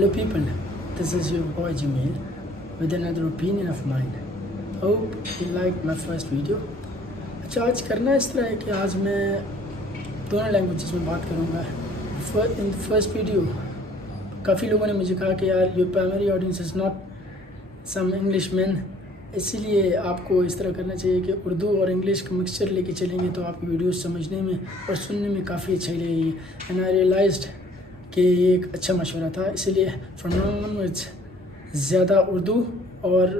Hello people, this is your boy Jamil with another opinion of mine. Hope you liked my first video. अच्छा आज करना इस तरह है कि आज मैं दोनों लैंग्वेजेस में बात करूँगा. इन फर्स्ट वीडियो काफ़ी लोगों ने मुझे कहा कि यार your primary audience is not some English man, इसीलिए आपको इस तरह करना चाहिए कि उर्दू और इंग्लिश का मिक्सचर लेके चलेंगे तो आपकी वीडियोस समझने में और सुनने में काफ़ी अच्छी लगेगी. एंड आई रियलाइज्ड कि ये एक अच्छा मशवरा था, इसीलिए फ्रॉम नाउ ऑनवर्ड्स ज़्यादा उर्दू और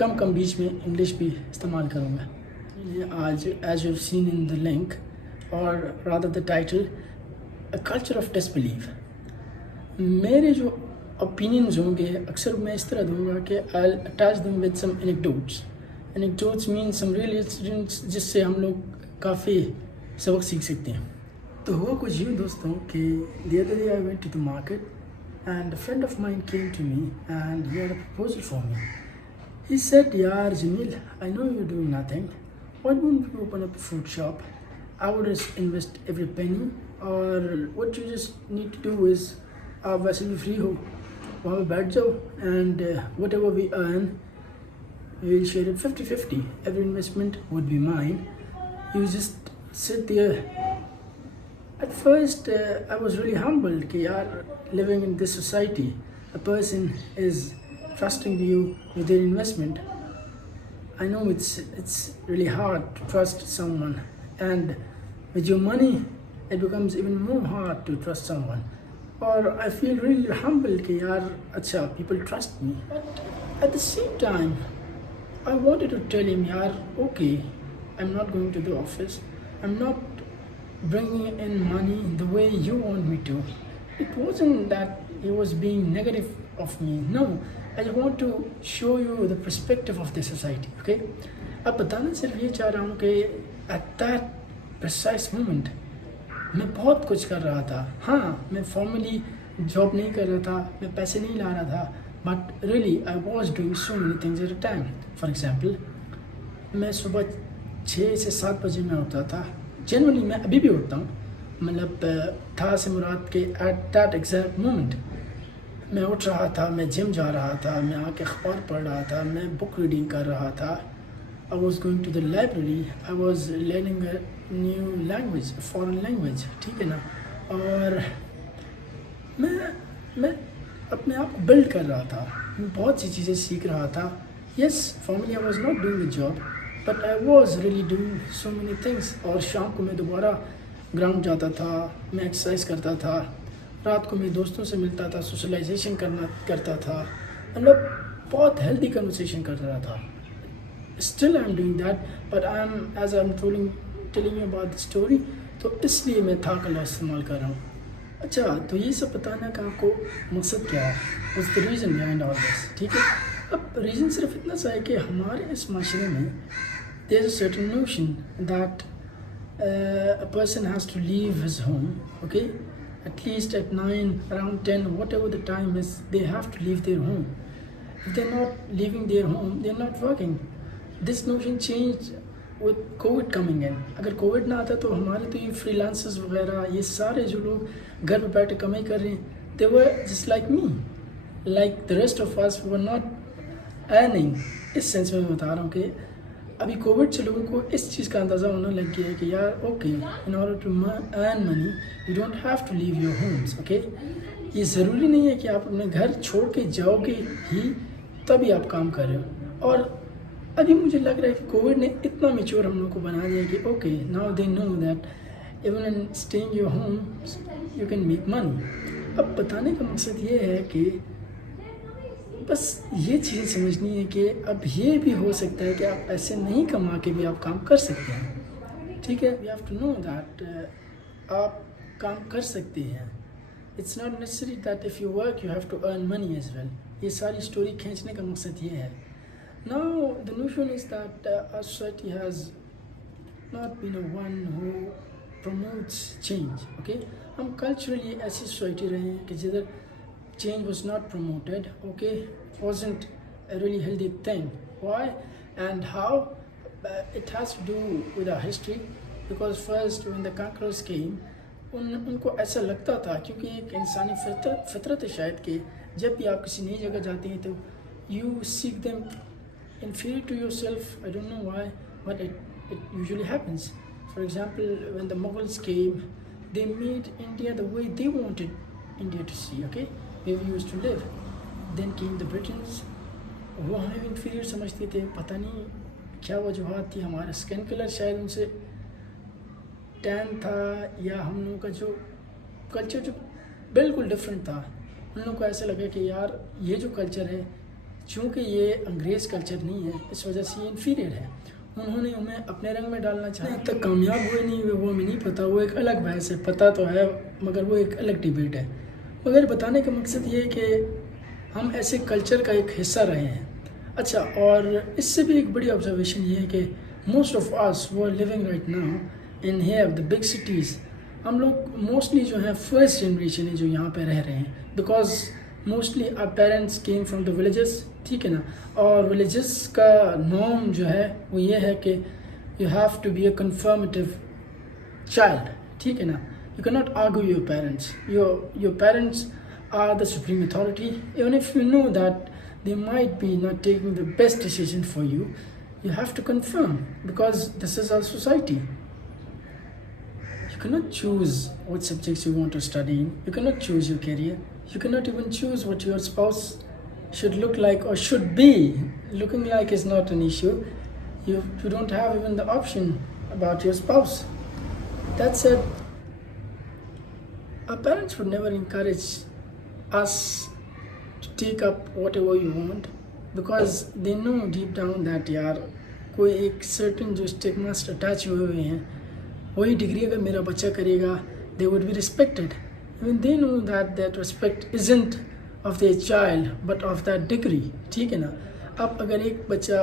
कम बीच में इंग्लिश भी इस्तेमाल करूँगा. आज as you seen in the link और rather the title, a culture of disbelieve. मेरे जो ओपिनियंस होंगे अक्सर मैं इस तरह दूंगा कि I attach them with some anecdotes. Anecdotes mean some real incidents जिससे हम लोग काफ़ी सबक सीख सकते हैं. तो हुआ कुछ यूँ दोस्तों कि the other day I went to the market and a friend of mine came to me and he had a proposal for me. He said, "Yaar Jamil, I know you're doing nothing. Why don't you open up a fruit shop? I would just invest every penny, or what you just need to do is आप वैसे भी free हो, वहाँ पे बैठ जाओ and whatever we earn, we will share it 50-50. Every investment would be mine. You just sit there." At first, I was really humbled कि यार living in this society, a person is trusting you with their investment. I know it's really hard to trust someone, and with your money, it becomes even more hard to trust someone. Or I feel really humbled कि यार अच्छा people trust me. But at the same time, I wanted to tell him यार okay, I'm not going to the office. I'm not bringing in money the way you want me to. It wasn't that he was being negative of me. No, I want to show you the perspective of the society. Okay? अब बताना सिर्फ ये चाह रहा हूँ कि at that precise moment मैं बहुत कुछ कर रहा था. हाँ, मैं फॉर्मली जॉब नहीं कर रहा था, मैं पैसे नहीं ला रहा था, but really I was doing so many things at a time. For example, मैं सुबह 6 से 7 बजे में उठता था. जनरली मैं अभी भी उठता हूँ, मतलब था से मुराद के एट दैट एग्जैक्ट मोमेंट मैं उठ रहा था, मैं जिम जा रहा था, मैं आके अखबार पढ़ रहा था, मैं बुक रीडिंग कर रहा था. I was going to the library, I was learning a new language, foreign language, ठीक है ना. और मैं अपने आप को बिल्ड कर रहा था, मैं बहुत सी चीज़ें सीख रहा था. Yes, formally I was not doing the job, but I was really doing so many things. और शाम को मैं दोबारा ग्राउंड जाता था, मैं एक्सरसाइज करता था, रात को मैं दोस्तों से मिलता था, सोशलाइजेशन करता था, मतलब बहुत हेल्दी कन्वर्सेशन कर रहा था. Still I am doing that, but I am as I am telling you about the story, तो इसलिए मैं था का लॉस इस्तेमाल कर रहा हूँ. अच्छा, तो ये सब बताने का आपको मकसद क्या है, उस the reason behind all this, ठीक है. अब रीज़न सिर्फ इतना सा है कि हमारे इस माशरे में there is a certain notion that a person has to leave his home, okay, at least at 9, around 10, whatever the time is, they have to leave their home. If they're not leaving their home, they're not working. This notion changed with COVID coming in. अगर Covid ना आता तो हमारे तो ये freelancers वगैरह, ये सारे जो लोग घर पर बैठे कमाई कर रहे हैं, they were just like me, like the rest of us were not earning. इस सेंस में मैं बता रहा हूँ कि अभी कोविड से लोगों को इस चीज़ का अंदाज़ा होने लग गया है कि यार okay, in order to earn money you don't have to leave your homes. Okay, ये ज़रूरी नहीं है कि आप अपने घर छोड़ के जाओगे ही तभी आप काम कर रहे हो. और अभी मुझे लग रहा है कि कोविड ने इतना मेच्योर हम लोग को बना दिया कि okay, now they know that even in staying your home you can make money. अब बताने का मकसद ये है कि बस ये चीज़ समझनी है कि अब ये भी हो सकता है कि आप पैसे नहीं कमा के भी आप काम कर सकते हैं, ठीक है. We have to know that आप काम कर सकते हैं. It's not necessary that if you work you have to earn money as well. ये सारी स्टोरी खींचने का मकसद ये है. Now the notion is that our society has not been a one who promotes change. Okay, हम culturally ऐसी society रहे हैं कि जिधर change was not promoted, okay, wasn't a really healthy thing. Why and how? It has to do with our history, because first when the conquerors came, उनको ऐसा लगता था, क्योंकि एक इंसानी फितरत है शायद कि जब भी आप किसी नई जगह जाते हैं तो you seek them inferior to yourself. I don't know why, but it usually happens. For example, when the Mughals came, they made India the way they wanted India to see, okay, where we used to live. Then came the Britons. वो हमें भी inferior समझते थे, पता नहीं क्या वजूहत थी, हमारा स्किन कलर शायद उनसे टैन था, या हम लोगों का जो कल्चर जो बिल्कुल डिफरेंट था। उन लोगों को ऐसा लगा कि यार ये जो कल्चर है, चूँकि ये अंग्रेज़ कल्चर नहीं है, इस वजह से ये इन्फीरियर है। उन्होंने हमें अपने रंग में डालना चाहा। अब तक कामयाब हुए नहीं हुए वो हमें नहीं पता, वो एक अलग बहस है, पता तो है मगर वो एक अलग डिबेट है। मगर बताने का मकसद ये है कि हम ऐसे कल्चर का एक हिस्सा रहे हैं। अच्छा, और इससे भी एक बड़ी ऑब्जर्वेशन ये है कि मोस्ट ऑफ अस वो living right now in here the big cities, हम लोग मोस्टली जो है फर्स्ट जनरेशन है जो यहाँ पे रह रहे हैं, because mostly our parents came from the villages, ठीक है ना। और विलेजेस का नॉर्म जो है वो ये है कि you have to be a conformative child, ठीक है ना। You can not argue your parents, your parents are the supreme authority, even if you know that they might be not taking the best decision for you, you have to confirm, because this is our society. You cannot choose what subjects you want to study in, you cannot choose your career, you cannot even choose what your spouse should look like or should be. Looking like is not an issue, you don't have even the option about your spouse. That said, our parents would never encourage us to take up whatever you want, because they know deep down that यार कोई एक certain जो stigmas attach हुए हुए हैं, वही degree अगर मेरा बच्चा करेगा they would be respected. I mean, they know that that respect isn't of their child but of that degree, ठीक है ना। अब अगर एक बच्चा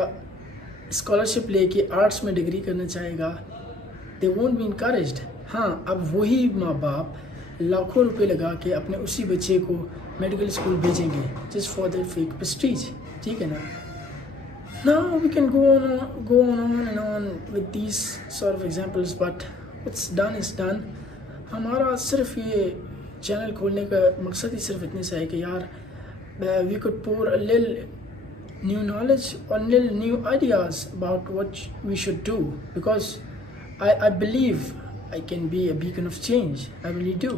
स्कॉलरशिप लेके आर्ट्स में डिग्री करना चाहेगा, they won't be encouraged. हाँ, अब वही माँ बाप लाखों रुपए लगा के अपने उसी बच्चे को मेडिकल स्कूल भेजेंगे just for that fake prestige, ठीक है ना। Now we can go on and on with these sort of examples, but what's done is done. हमारा सिर्फ ये चैनल खोलने का मकसद ही सिर्फ इतने सा है कि यार we could pour a little new knowledge और little new ideas about what we should do, because I believe I can be a beacon of change. I really do.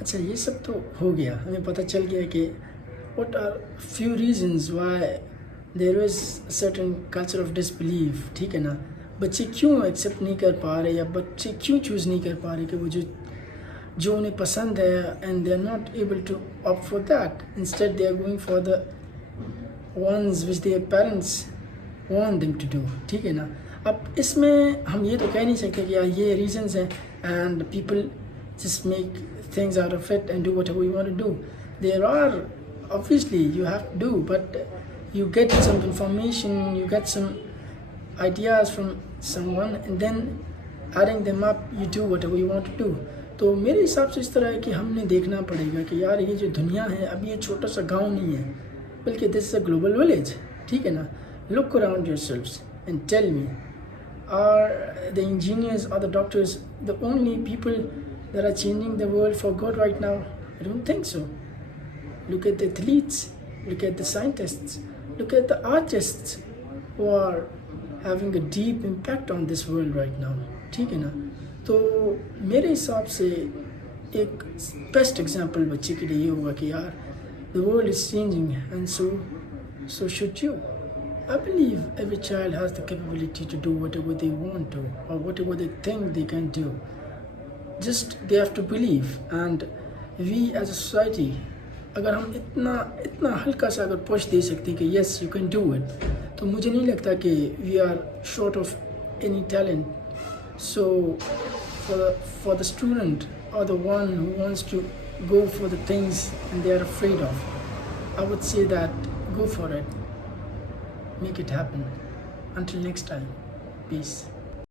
अच्छा, ये सब तो हो गया, हमें पता चल गया कि what are few reasons why there is a certain culture of disbelief, ठीक है ना। बच्चे क्यों एक्सेप्ट नहीं कर पा रहे, या बच्चे क्यों चूज़ नहीं कर पा रहे कि वो जो उन्हें पसंद है, and they are not able to opt for that. Instead they are going for the ones which their parents want them to do, ठीक है ना। अब इसमें हम ये तो कह नहीं सकते कि यार ये रीजंस हैं and people just make things out of it and do whatever you want to do. There are obviously you have to do, but you get some information, you get some ideas from someone, and then adding them up you do whatever you want to do. तो मेरे हिसाब से इस तरह है कि हमने देखना पड़ेगा कि यार ये जो दुनिया है अब ये छोटा सा गांव नहीं है, बल्कि this is a global village, ठीक है ना. Look around yourselves and tell me, are the engineers or the doctors the only people that are changing the world for good right now? I don't think so. Look at the athletes, look at the scientists, look at the artists who are having a deep impact on this world right now. ठीक है ना. तो मेरे हिसाब से एक best example बच्चे के लिए ये होगा कि यार the world is changing and so should you. I believe every child has the capability to do whatever they want to or whatever they think they can do. Just they have to believe, and we as a society, अगर हम इतना हल्का सा अगर push दे सकते हैं कि yes you can do it, तो मुझे नहीं लगता कि we are short of any talent. So for the student or the one who wants to go for the things and they are afraid of, I would say that go for it. Make it happen. Until next time, peace.